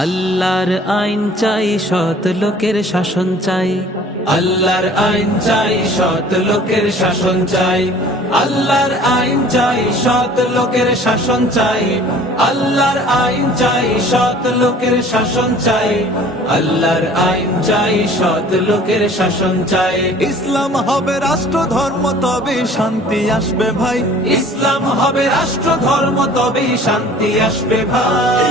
আল্লাহর আইন চাই, সৎ লোকের শাসন চাই। আল্লাহর আইন চাই, সৎ লোকের শাসন চাই। আল্লাহর আইন চাই, সৎ লোকের শাসন চাই। আল্লাহর আইন চাই, সৎ লোকের শাসন চাই। আল্লাহর আইন চাই, সৎ লোকের শাসন চাই। ইসলাম হবে রাষ্ট্র ধর্ম, তবে শান্তি আসবে ভাই। ইসলাম হবে রাষ্ট্র ধর্ম, তবেই শান্তি আসবে ভাই।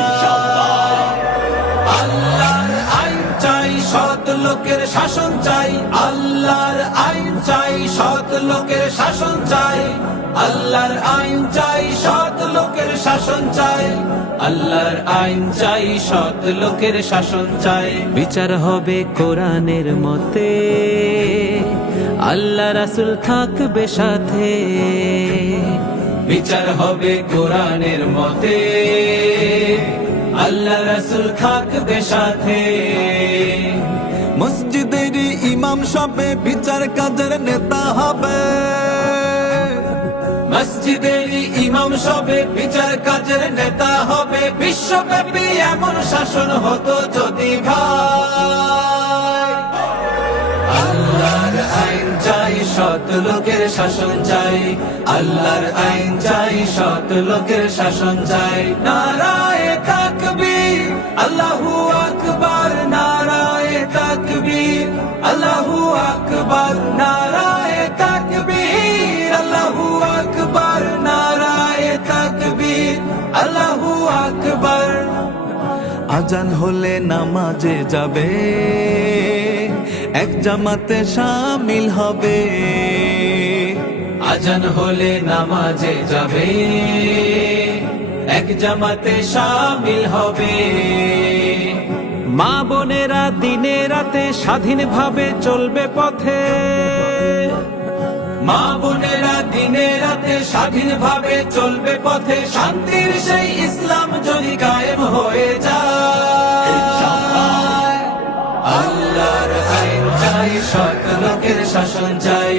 আল্লাহর আইন চাই, সৎ লোকের শাসন চাই। আল্লাহর আইন চাই, সৎ লোকের শাসন চাই। আল্লাহর আইন চাই, সৎ লোকের শাসন চাই। আল্লাহর আইন চাই, সৎ লোকের শাসন চাই। বিচার হবে কোরআনের মতে, আল্লাহ রাসূল থাকবে সাথে। বিচার হবে কোরআনের মতে, আল্লাহ রাসূল থাকবে সাথে। মসজিদের ইমাম সবে বিচার কাজের নেতা হবে। মসজিদের ইমাম সবে বিচার কাজের নেতা হবে। বিশ্বব্যাপী এমন শাসন হতো যদি ভাই। আল্লাহর আইন চাই, সৎ লোকের শাসন চাই। আল্লাহর আইন চাই, সৎ লোকের শাসন চাই। নারায়ে তাকবীর, আল্লাহু আকবার। নারায়ে তাকবীর, আল্লাহু আকবার। নারায়ে তাকবীর, আল্লাহু আকবার। নারায়ে তাকবীর, আল্লাহু আকবার। আজান হলে নামাজে যাবে, এক জামাতে শামিল হবে। আজান হলে নামাজে যাবে, এক জামাতে শামিল হবে। মা বোনেরা দিনে রাতে স্বাধীনভাবে চলবে পথে। মা বোনেরা দিনে রাতে স্বাধীনভাবে চলবে পথে। শান্তির সেই ইসলাম যদি কায়েম হয়ে যায়। আল্লাহর আইন চাই, সৎ লোকের শাসন চাই।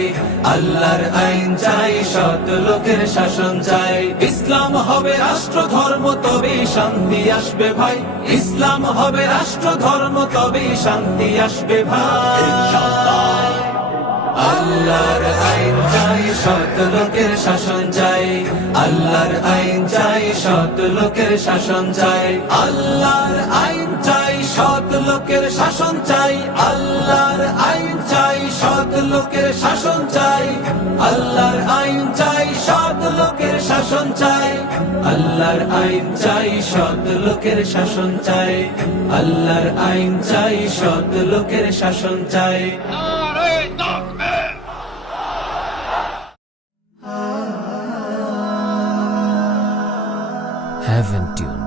আল্লাহর আইন চাই, সৎ লোকের শাসন চাই। ইসলাম হবে রাষ্ট্র ধর্ম, তবেই শান্তি আসবে ভাই। ইসলাম হবে রাষ্ট্র ধর্ম, তবেই শান্তি আসবে ভাই। আল্লাহর আইন চাই, সৎ লোকের শাসন চাই। আল্লাহর আইন চাই, সৎ লোকের শাসন চাই। আল্লাহর আইন চাই, সৎ লোকের শাসন চাই। আল্লাহর আইন চাই, সৎ লোকের শাসন চাই। আল্লাহর আইন চাই, সৎ লোকের শাসন চাই। আল্লাহর আইন চাই, সৎ লোকের শাসন চাই। আল্লাহর আইন চাই, সৎ লোকের শাসন চাই। Haven't tuned.